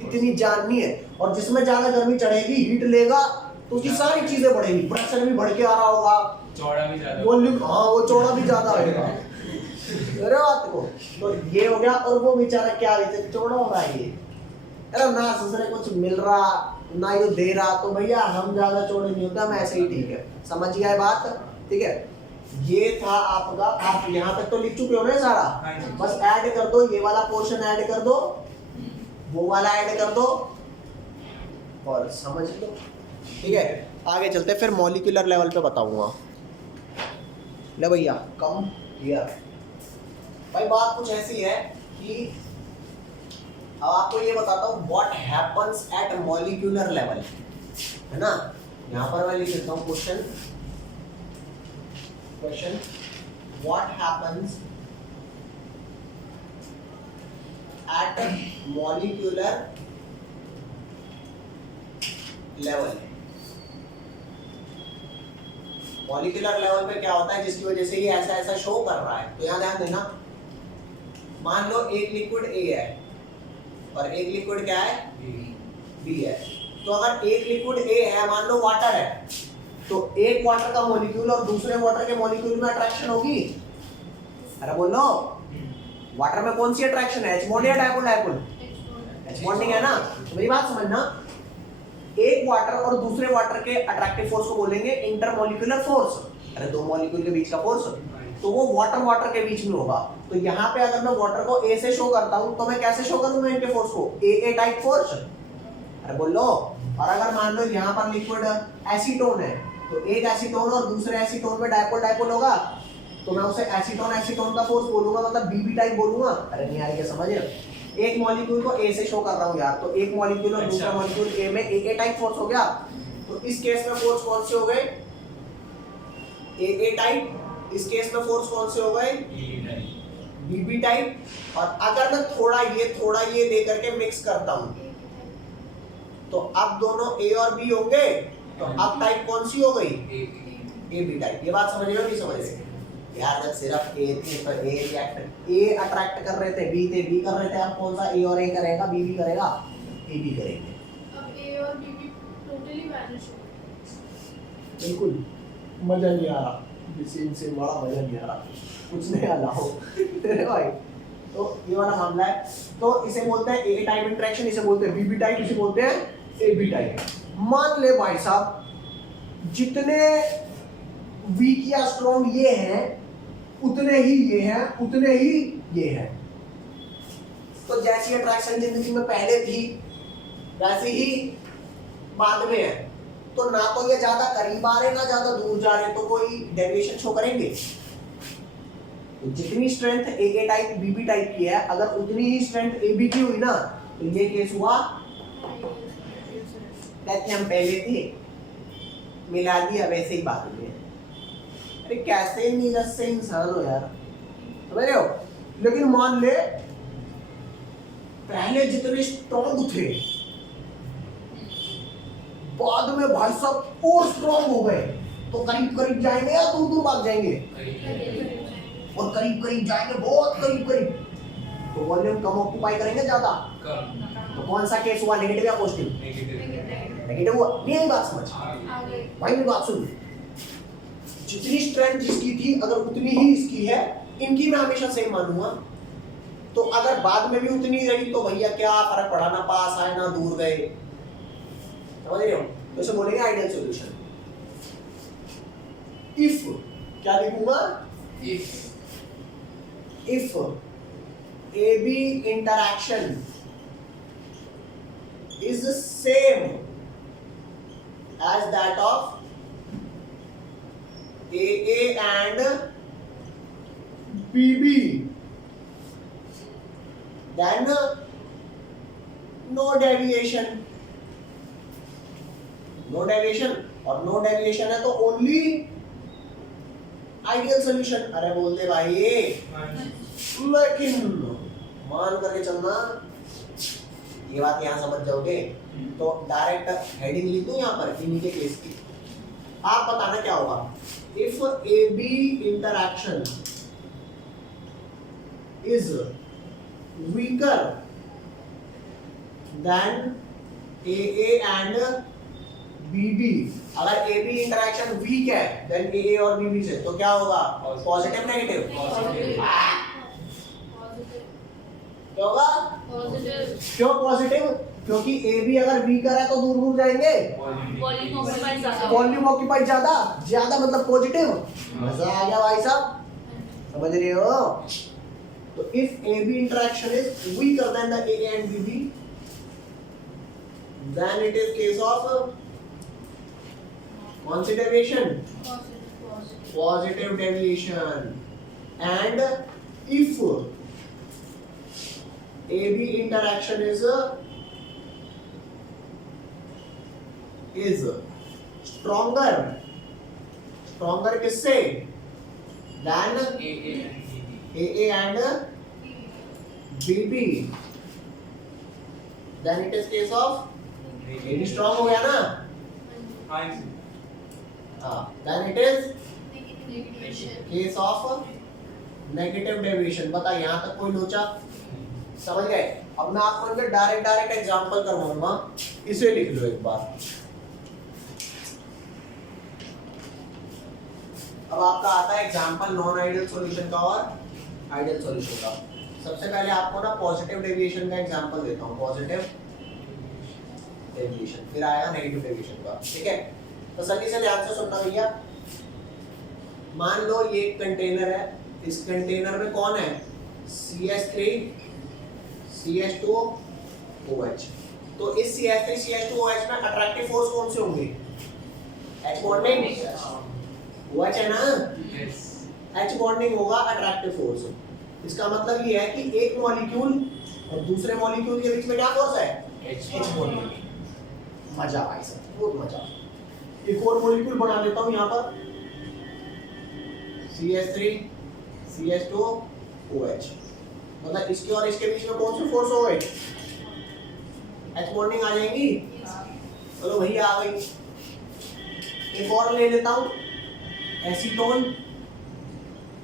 इतनी जान नहीं है। और जिसमें ज्यादा गर्मी चढ़ेगी, हीट लेगा, तो उसकी सारी चीजें बढ़ेगी, प्रेशर भी बढ़ के आ रहा होगा, चौड़ा भी ज्यादा, वॉल्यूम, हाँ वो चौड़ा भी ज्यादा होगा। अरे बात को, तो ये हो गया। और वो बेचारा क्या है, चौड़ा हो रहा है ये, अरे ना ससुरे कुछ मिल रहा ना ये दे रहा, तो भैया हम ज्यादा चौड़े नहीं होता, हम ऐसे ही ठीक है। समझ गया बात? ठीक है, ये था आपका, आप यहाँ तक तो लिख चुके हो ना सारा, बस ऐड कर दो, ये वाला पोर्शन ऐड कर दो, वो वाला ऐड कर दो, और समझ लो। ठीक है, आगे चलते फिर मॉलिक्यूलर लेवल पे बताऊंगा। ले भैया कम हियर। भाई बात कुछ ऐसी है कि अब आपको ये बताता हूँ what happens at molecular level, है ना। यहाँ पर मैं लिख देता हूँ question what happens at molecular level. Molecular level पे क्या होता है जिसकी वजह से ये ऐसा ऐसा शो कर रहा है। तो यहाँ ध्यान देना, मान लो एक लिक्विड ए है और एक लिक्विड क्या है, बी है। तो अगर एक लिक्विड ए है, मान लो वाटर है, तो एक वाटर का मॉलिक्यूल और दूसरे वाटर के मॉलिक्यूल में अट्रैक्शन होगी। अरे बोलो, वाटर में कौन सी अट्रैक्शन है, एच बॉन्ड या डायपोल? डायपोल, एच बॉन्डिंग है ना। तो मेरी बात समझना, एक वाटर और दूसरे वाटर के अट्रैक्टिव फोर्स को बोलेंगे इंटरमॉलिक्यूलर फोर्स। अरे दो मॉलिक्यूल के बीच का फोर्स, तो वो वाटर वाटर के बीच में होगा। तो यहाँ पे अगर मैं वाटर को ए से शो करता हूँ, तो मैं कैसे शो करूंगा इनके फोर्स को, ए टाइप फोर्स। अरे बोलो, और अगर मान लो यहाँ पर लिक्विड एसीटोन है, तो एक एसीटोन और दूसरे एसीटोन में डायपोल डायपोल होगा, तो मैं उसे एसीटोन का फोर्स बोलूंगा, मतलब बी टाइप बोलूंगा। अरे नहीं यार, ये समझ रहे हो, एक मॉलिक्यूल को ए से शो कर रहा हूँ यार, तो एक मॉलिक्यूल और दूसरा मॉलिक्यूल ए में ए टाइप फोर्स हो गया। तो इस केस में फोर्स कौन से हो गए, ए टाइप। इस केस में फोर्स कौन से हो गए, बी टाइप। और अगर मैं थोड़ा ये दे करके मिक्स करता हूँ, तो अब दोनों ए और बी होंगे, तो अब टाइप कौन सी हो गई, ए बी टाइप। ये बात समझ रहे हो नहीं समझ रहे यार? जब सिर्फ ए थे तो ए अट्रैक्ट कर रहे थे, बी थे, बी कर रहे थे, अब कौन सा ए और ए करेगा, बी भी करेगा, ए भी करेंगे। अब ए और बी भी टोटली वैनिश हो गए। बिल्कुल मजा नहीं आ रहा, इनसे बड़ा मजा नहीं आ रहा। कुछ नहीं अलाउ भाई। तो ये वाला मामला है। तो इसे बोलते हैं ए टाइप इंटरेक्शन, इसे बोलते हैं बीबी टाइप, इसे बोलते हैं ए बी टाइप। मान ले भाई साहब जितने वीक या स्ट्रॉन्ग ये हैं उतने ही ये हैं, उतने ही ये हैं। तो जैसी अट्रैक्शन जिंदगी में पहले थी वैसे ही बाद में है। तो ना तो ये ज्यादा करीब आ रहे ना ज्यादा दूर जा रहे, तो कोई डेविएशन शो करेंगे। तो जितनी स्ट्रेंथ ए टाइप बीबी टाइप की है, अगर उतनी ही स्ट्रेंथ ए बी की हुई ना, तो ये केस हुआ कि हम पहले थे मिला दिया वैसे ही बाद में। अरे कैसे नीरज से इंसान हो यार, समझ रहे हो। लेकिन मान ले पहले जितने स्ट्रॉन्ग थे बाद में भाई साहब और स्ट्रॉन्ग हो गए, तो करीब करीब जाएंगे या दूर दूर भाग जाएंगे? और करीब करीब जाएंगे, बहुत करीब करीब, तो वॉल्यूम कम ऑक्यूपाई करेंगे ज्यादा। तो कौन सा केस हुआ, नेगेटिव या पॉजिटिव? नेगेटिव हुआ। नहीं बात समझ भाई, मेरी बात सुन। जितनी स्ट्रेंथ जिसकी थी अगर उतनी ही इसकी है, इनकी मैं हमेशा सेम मानूंगा। तो अगर बाद में भी उतनी रही तो भैया क्या फर्क पड़ा, ना पास आए ना दूर गए, समझ रहे हो। तो इसे बोलेंगे आइडियल सॉल्यूशन। इफ क्या लिखूंगा, if AB interaction is the same as that of AA and BB, then no deviation, no deviation, और no deviation है तो only आइडियल सॉल्यूशन। अरे बोल दे भाई, लेकिन मान करके चलना, ये बात यहाँ समझ जाओगे। तो डायरेक्ट हेडिंग लिख दूं यहाँ पर इन्हीं के केस की, आप बताना क्या होगा। If A B interaction is weaker than A and B B, अगर ए बी इंटरैक्शन वीक है देन ए और बीबी से, तो क्या होगा, पॉजिटिव नेगेटिव? क्या होगा, पॉजिटिव। क्यों पॉजिटिव? क्योंकि ए बी अगर वीकर है तो दूर दूर जाएंगे, वॉल्यूम ऑक्यूपाइड ज्यादा, ज्यादा मतलब पॉजिटिव। मजा आ गया भाई साहब, समझ रहे हो। तो if A B interaction is weaker than the A and B B, then it is case of कौन सी deviation, positive deviation. And if A B interaction is stronger, stronger किससे, then A and B B, then it is case of A B strong हो गया ना, then it is case of negative deviation। बता यहाँ तक कोई लोचा, समझ गए। अब मैं आपको इनका डायरेक्ट एग्जांपल करवाऊंगा, इसे लिख लो एक बार। अब आपका आता है एग्जांपल नॉन आइडियल सॉल्यूशन का और आइडियल सॉल्यूशन का। सबसे पहले आपको ना पॉजिटिव डेविएशन का एग्जांपल देता हूँ, पॉजिटिव डेविएशन, फिर आएगा नेगेटिव डेविएशन का, ठीक है। तो सभी से ध्यान से सुनना भैया। मान लो ये एक कंटेनर है, इस कंटेनर में कौन है, CH3 CH2OH। तो इस CH3 CH2OH में अट्रैक्टिव फोर्स कौन से होंगे, H बॉन्डिंग, OH है ना, H बॉन्डिंग होगा अट्रैक्टिव फोर्स। इसका मतलब ये है कि एक मॉलिक्यूल और दूसरे मॉलिक्यूल के बीच में क्या फोर्स है, H बॉन्डिंग। मजा भाई साहब, बहुत मजा। एक और मॉलिक्यूल बना देता हूं यहाँ पर, CH3 CH2OH, मतलब इसके और इसके बीच में कौन सी फोर्स हो गई, H बॉन्डिंग आ जाएगी। चलो भैया आ गई। एक और ले लेता हूं, एसीटोन।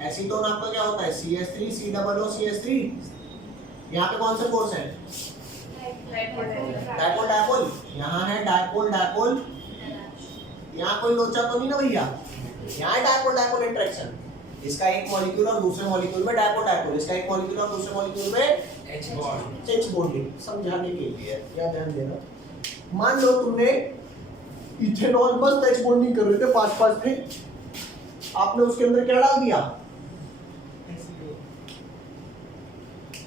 एसीटोन आपका क्या होता है, CH3 COOCH3। यहाँ पे कौन सा फोर्स है, डायपोल डायपोल, यहाँ है डायपोल डायपोल। यहाँ कोई लोचा तो नहीं ना भैया, यहाँ है डायपोल डायपोल इंटरेक्शन। इसका एक मॉलिक्यूल और दूसरे मॉलिक्यूल में डायपो डायपोल, इसका एक मॉलिक्यूल और दूसरे मॉलिक्यूल में H bond. H बॉन्डिंग, समझाने के लिए क्या ध्यान देना। मान लो तुमने इथेनॉल मस्त H बॉन्डिंग कर रहे थे, 5-5 थे, आपने उसके अंदर क्या डाल दिया,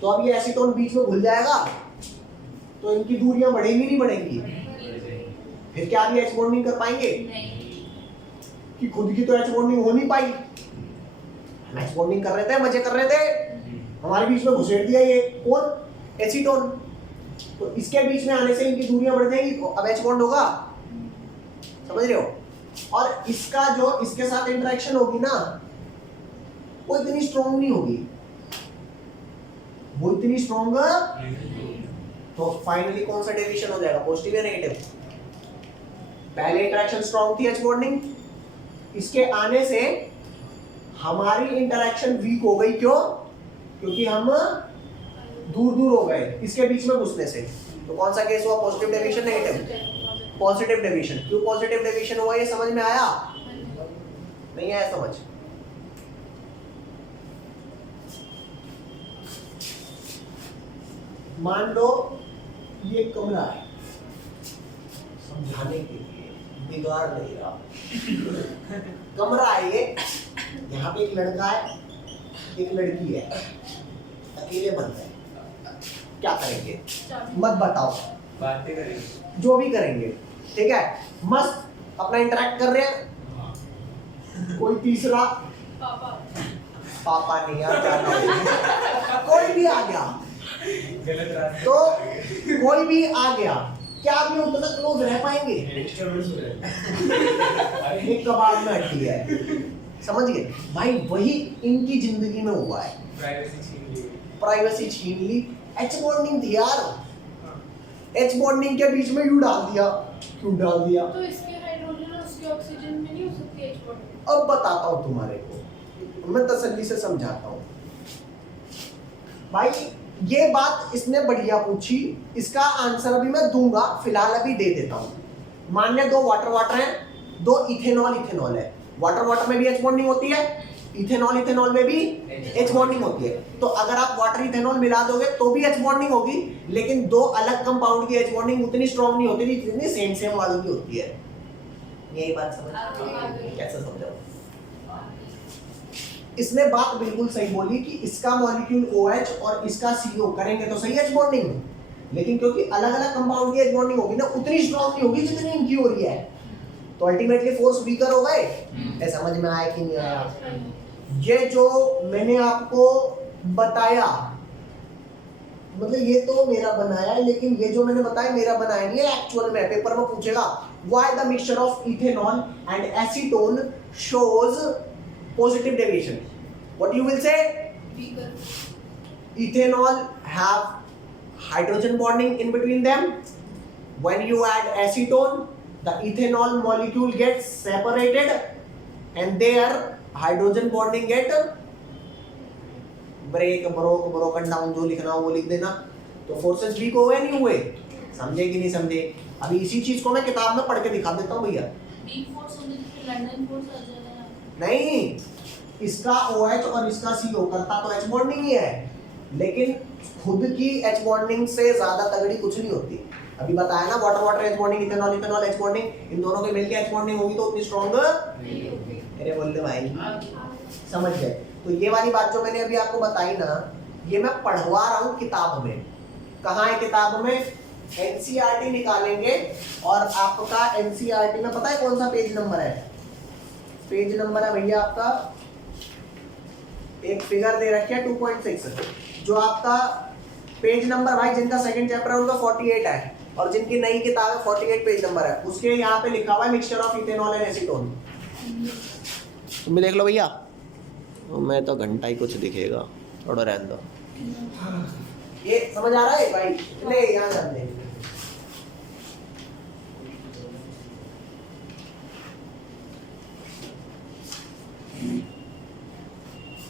तो अब ये एसीटोन बीच में घुल जाएगा, तो इनकी दूरियां बढ़ेंगी नहीं बढ़ेंगी, फिर क्या भी H बॉन्डिंग कर पाएंगे कि खुद की तो H बॉन्डिंग हो नहीं पाई, हम H बॉन्डिंग कर रहे थे, मजे कर रहे थे, हमारे बीच में घुसेड़ दिया ये कौन, एसीटोन, तो इसके बीच में आने से इनकी दूरियां बढ़ जाएंगी, तो अब H बॉन्ड होगा, समझ रहे हो। और इसका जो इसके साथ इंटरेक्शन होगी ना, वो इतनी स्ट्रॉन्ग नहीं होगी, वो इतनी स्ट्रॉन्ग, तो फाइनली कौन सा डेरिवेशन हो जाएगा, पॉजिटिव या नेगेटिव। पहले इंटरेक्शन स्ट्रॉन्ग थी H बॉन्डिंग, इसके आने से हमारी इंटरेक्शन वीक हो गई, क्यों, क्योंकि हम दूर दूर हो गए इसके बीच में घुसने से, तो कौन सा केस हुआ, positive deviation negative, positive deviation. क्यों पॉजिटिव डेविएशन हुआ, ये समझ में आया, नहीं आया समझ। मान लो ये कमरा है, समझाने के लिए, बिगाड़ नहीं रहा, कमरा है ये, यहाँ पे एक लड़का है, एक लड़की है, अकेले बंद है, क्या करेंगे, मत बताओ, बातें करेंगे, जो भी करेंगे, ठीक है, मस्त अपना इंटरेक्ट कर रहे हैं, कोई तीसरा, पापा नहीं यार, क्या करेंगे, कोई भी आ गया, गलत रास्ते तो कोई भी आ गया, क्या भी उतना क्लोज रह पाएंगे, एक कबाब में हड्डी है, समझ गए भाई, वही इनकी जिंदगी में हुआ है, प्राइवेसी छीन ली, प्राइवेसी छीन ली, H बॉन्डिंग थी यार, H बॉन्डिंग के बीच में यू डाल दिया, क्यों डाल दिया, तो इसके हाइड्रोजन और उसके ऑक्सीजन में नहीं हो सकती H बॉन्ड। अब बताता हूं तुम्हारे को, मैं तसल्ली से समझाता हूं भाई। ये बात इसने बढ़िया पूछी, इसका आंसर अभी मैं दूंगा, फिलहाल अभी दे देता हूं। मान ले दो वाटर वाटर है, दो इथेनॉल इथेनॉल है, वाटर वाटर में भी H बॉन्डिंग होती है, इथेनॉल इथेनॉल में भी H बॉन्डिंग होती है, तो अगर आप वाटर इथेनॉल मिला दोगे तो भी H बॉन्डिंग होगी, लेकिन दो अलग कंपाउंड की H बॉन्डिंग उतनी स्ट्रांग नहीं होती जितनी सेम सेम वालों की होती है। यही बात समझ, कैसे समझाओ, इसने बात बिल्कुल सही बोली कि इसका मॉलिक्यूल OH और इसका CO करेंगे तो सही H बॉन्डिंग, लेकिन क्योंकि अलग अलग कंपाउंड की H बॉन्डिंग होगी ना, उतनी स्ट्रांग नहीं होगी जितनी इनकी हो रही है, तो अल्टीमेटली फोर्स वीकर हो गए। ये समझ में आया कि नहीं आया, ये जो मैंने आपको बताया, मतलब ये तो मेरा बनाया है, लेकिन ये जो मैंने बताया मेरा बनाया नहीं है, एक्चुअल में पेपर में पूछेगा why the mixture of ethanol and acetone shows positive deviation, what you will say, ethanol have hydrogen bonding in between them, when you add acetone the ethanol molecule gets separated and their hydrogen bonding get broken down, जो लिखना हो वो लिख देना, तो forces week हुए नहीं हुए, समझे कि नहीं समझे। अभी इसी चीज को मैं किताब में पढ़ के दिखा देता हूँ भैया, वीक फोर्स होने से लंदन फोर्स आ जाएगा नहीं, इसका OH और इसका CO करता तो H बॉन्डिंग ही है, लेकिन खुद की H बॉन्डिंग से ज्यादा तगड़ी कुछ नहीं होती। अभी बताया ना, water water H bonding, ethanol ethanol H bonding, इन दोनों के मिलके H बॉन्डिंग होगी तो उतनी स्ट्रॉन्ग मेरे बोलने भाई, समझ गए। तो ये वाली बात जो मैंने अभी आपको बताई ना, ये मैं पढ़वा रहा हूँ किताब में। कहाँ है किताब में, NCERT निकालेंगे, और आपका NCERT में पता है कौन सा पेज नंबर है, पेज नंबर है भैया आपका, एक फिगर दे रखी है 2.6, जो आपका पेज नंबर भाई जिनका सेकंड चैप्टर है उनका 48 है, और जिनकी नई किताब है 48 पेज नंबर है, उसके यहाँ पे लिखा हुआ है mixture of ethanol and acetone. तुम देख लो भैया, मैं तो घंटा ही कुछ दिखेगा, थोड़ा रहने दो। ये समझ आ रहा है भाई, ले यहाँ जान दे।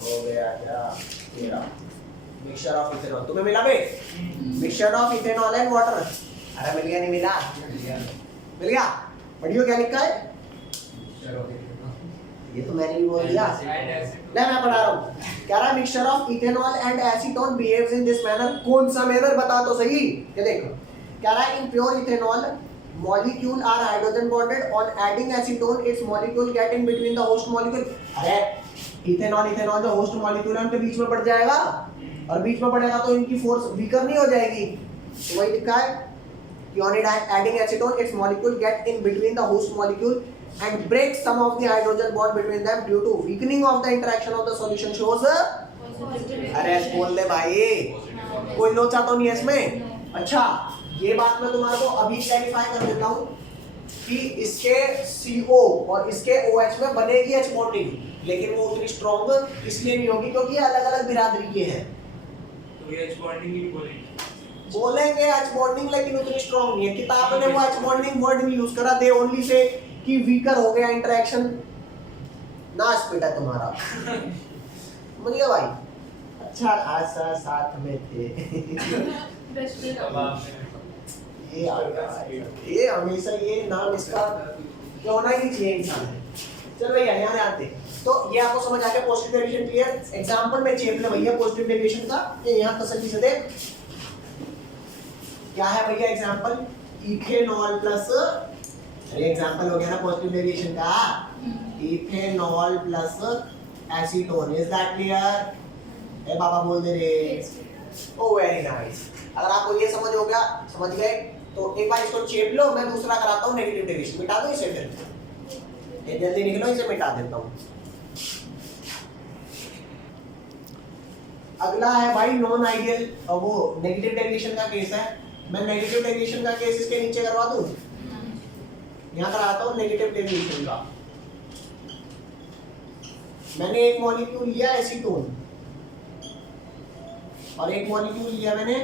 हो गया क्या, तेरा मिक्सचर ऑफ इथेनॉल तुम्हें मिला बे, mixture of ethanol and water, अरे मिल गया नहीं मिला, मिल गया, पढ़ियो क्या लिखा है, ये तो मैंने भी बोल दिया। And acetone. नहीं मैं पढ़ा रहा हूँ। कह रहा है mixture of ethanol and acetone behaves in this manner. कौन सा मैनर बता तो सही। ये देखो कह रहा है in pure ethanol molecule are hydrogen bonded on adding acetone its molecule get in between the host molecule। अरे इथेनॉल इथेनॉल जो होस्ट मॉलिक्यूल है उनके बीच में पड़ जाएगा और बीच में पड़ेगा तो इनकी फोर्स वीकर नहीं हो जाएगी। तो वही लिखा है कि on adding acetone its molecule get in between the host molecule and break some of the hydrogen bond between them due to weakening of the interaction of the solution shows। अरे बोल दे भाई कोई लोचा तो नहीं है इसमें। अच्छा ये बात मैं तुम्हारे को अभी क्लैरिफाई कर देता हूँ कि इसके CO और इसके OH में बनेगी H बॉन्डिंग, लेकिन वो उतनी स्ट्रॉन्ग इसलिए नहीं होगी क्योंकि अलग अलग बिरादरी के हैं। तो ये H bonding ही बोलेंगे। बोलेंगे H बॉन्डिंग लेकिन उतनी स्ट्रॉन्ग नहीं है। किताब ने वो H बॉन्डिंग वर्ड नहीं यूज करा, दे ओनली से कि वीकर हो गया इंटरेक्शन। नाश बेटा तुम्हारा समझ गया भाई। अच्छा खासा साथ में थे बेस्ट फ्रेंड अब आपने ये आ गया। ये हमेशा ये नाम इसका होना ही चाहिए इंसान है। चल भैया यहाँ आते तो ये आपको समझ आ गया पॉजिटिव डेरिवेशन क्लियर। एग्जांपल में चेप ले भैया पॉजिटिव डेरिवेशन का, ये यहाँ तसल्ली से देख क्या है भैया एग्जांपल इथेनॉल प्लस, अरे एग्जांपल हो गया ना पॉजिटिव डेरिवेशन का, ethanol plus acetone. Is that clear? ए बाबा बोल दे रे। Oh very nice. अगर आपको ये समझ हो गया, समझ गए तो एक बार इसको चेप लो, मैं दूसरा कराता हूँ नेगेटिव डेरिवेशन। मिटा दो इसे, फिर ये जल्दी निकलो, इसे मिटा देता हूँ। अगला है भाई नॉन आइडियल, और वो नेगेटिव डेरिवेशन का केस है। मैं नेगेटिव डेरिवेशन का केस इसके नीचे करवा दूं, यहाँ कराता हूँ नेगेटिव डेरिवेशन का। मैंने एक मॉलिक्यूल लिया एसीटोन और एक मॉलिक्यूल लिया मैंने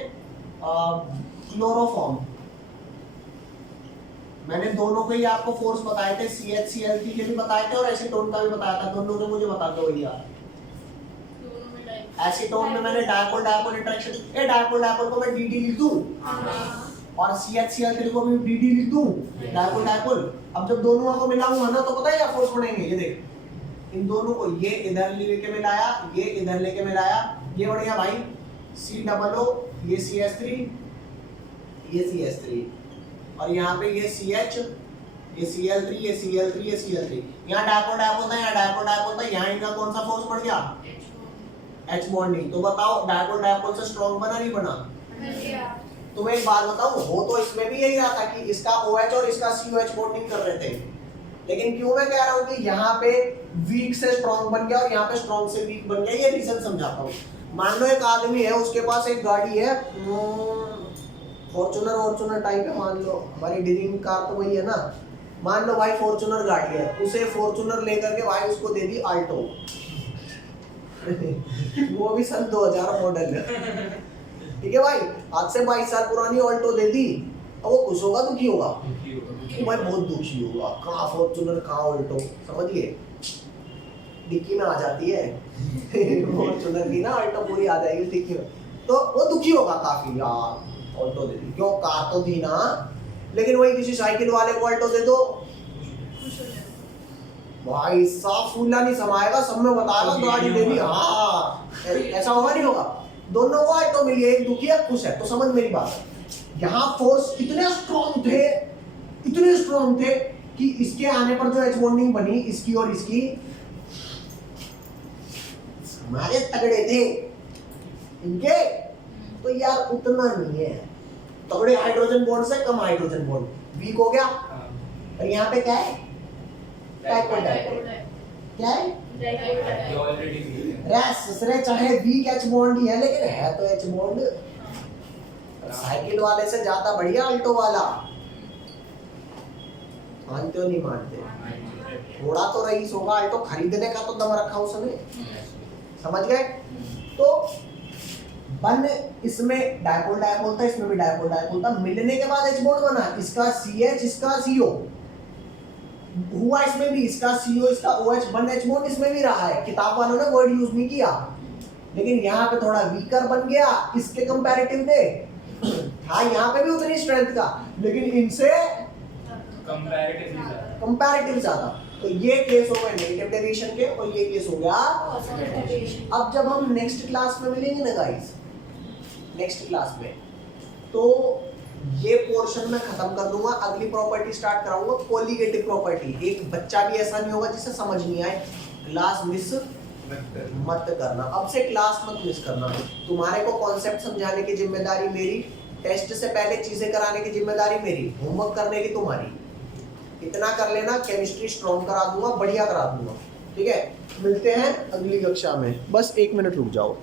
क्लोरोफॉर्म। मैंने दोनों के ही आपको फोर्स बताए थे, CH_Cl3 के भी बताए थे और एसीटोन का भी बताया था। दोनों के मुझे बता दो भैया। एसीटोन में मैंने डायपोल डायपोल इंटरेक्शन, ए डायपोल डायपोल को मैं DD लिख दूं और CH_Cl3 को भी DD लिख दूं, डायपोल डायपोल। अब जब दोनों को मिलाऊंगा ना तो पता है क्या फोर्स बनेंगे। ये देख इन दोनों को ये इधर लेके मिलाया, ये इधर लेके मिलाया, ये बढ़िया भाई C_O, ये CH3, ये CH3 और यहाँ पे ये CH, ये Cl3, ये Cl3, ये Cl3। यहाँ डायपोल डायपोल था, यहाँ डायपोल डायपोल था, यहाँ इनका कौन सा फोर्स बढ़ गया? H bonding. तो बताओ डायपोल डायपोल से स्ट्रॉन्ग बना नहीं बना? तुम्हें एक बात बताऊं, हो तो इसमें भी यही रहा था कि इसका OH और इसका COH बॉन्डिंग कर रहे थे, लेकिन क्यों मैं कह रहा हूँ कि यहाँ पे वीक से स्ट्रॉन्ग बन गया और यहाँ पे स्ट्रॉन्ग से वीक बन गया, ये रीजन समझाता हूँ। मान लो एक आदमी है, उसके पास एक गाड़ी है, फॉर्च्यूनर टाइप है, मान लो हमारी ड्रीम कार तो वही है ना। मान लो भाई फॉर्च्यूनर गाड़ी है, उसे फॉर्च्यूनर लेकर के भाई उसको दे दी आल्टो वो भी सन 2000 मॉडल है, ठीक है भाई, आज से 22 साल पुरानी ऑल्टो दे दी। अब वो खुश होगा दुखी होगा? कि भाई बहुत दुखी होगा, कहाँ फॉर्च्यूनर कहाँ ऑल्टो, समझिए डिक्की में आ जाती है फॉर्च्यूनर की ना, ऑल्टो पूरी आ जाएगी डिक्की में, तो वो दुखी होगा काफी, यार ऑल्टो दे दी, क्यों कार तो थी ना। लेकिन वही किसी साइकिल वाले को ऑल्टो दे दो, भाई साफ फूला नहीं समाएगा, सब में बताएगा गाड़ी दे दी, हाँ ऐसा होगा नहीं होगा। दोनों को ऑल्टो मिली है, एक दुखी है खुश है। तो समझ मेरी बात, यहाँ फोर्स इतने स्ट्रॉन्ग थे, इतने स्ट्रॉन्ग थे कि इसके आने पर जो एच बॉन्डिंग बनी इसकी और इसकी, हमारे तगड़े थे, इनके तो यार उतना नहीं है। तगड़े हाइड्रोजन बॉन्ड से कम हाइड्रोजन बॉन्ड, वीक हो गया। और यहाँ पे क्या है? डायपोल क्या है? ससुरे चाहे वीक एच बॉन्ड ही है, लेकिन है तो एच बॉन्ड। साइकिल वाले से ज्यादा बढ़िया अल्टो वाला, मानते हो नहीं मानते? थोड़ा तो रईस होगा, अल्टो खरीदने का तो दम रखा उसने, समझ गए? तो बन इसमें डायपोल डायपोल था, इसमें भी डायपोल डायपोल था, मिलने के बाद एच बॉन्ड बना, इसका CH इसका CO हुआ, इसमें भी इसका CO इसका OH बन एच बॉन्ड इसमें भी रहा है। किताब वालों ने वर्ड यूज नहीं किया, लेकिन यहाँ पे थोड़ा वीकर बन गया इसके कंपैरेटिव में। हाँ यहाँ पे भी उतनी स्ट्रेंथ का, लेकिन इनसे कंपैरेटिव ज्यादा। तो ये केस हो गए नेगेटिव डेरिवेशन के और ये केस हो गया। Positive derivation. अब जब हम नेक्स्ट क्लास में मिलेंगे ना गाइस, नेक्स्ट क्लास में, तो ये पोर्शन मैं खत्म कर दूंगा, अगली प्रॉपर्टी स्टार्ट कराऊंगा, कोलिगेटिव प्रॉपर्टी। एक बच्चा भी ऐसा नहीं होगा जिसे समझ नहीं आए। क्लास मिस मत करना, अब से क्लास मत मिस करना। तुम्हारे को कॉन्सेप्ट समझाने की जिम्मेदारी मेरी, टेस्ट से पहले चीजें कराने की जिम्मेदारी मेरी, होमवर्क करने की तुम्हारी। इतना कर लेना, केमिस्ट्री स्ट्रॉन्ग करा दूंगा, बढ़िया करा दूंगा। ठीक है, मिलते हैं अगली कक्षा में। बस 1 मिनट रुक जाओ।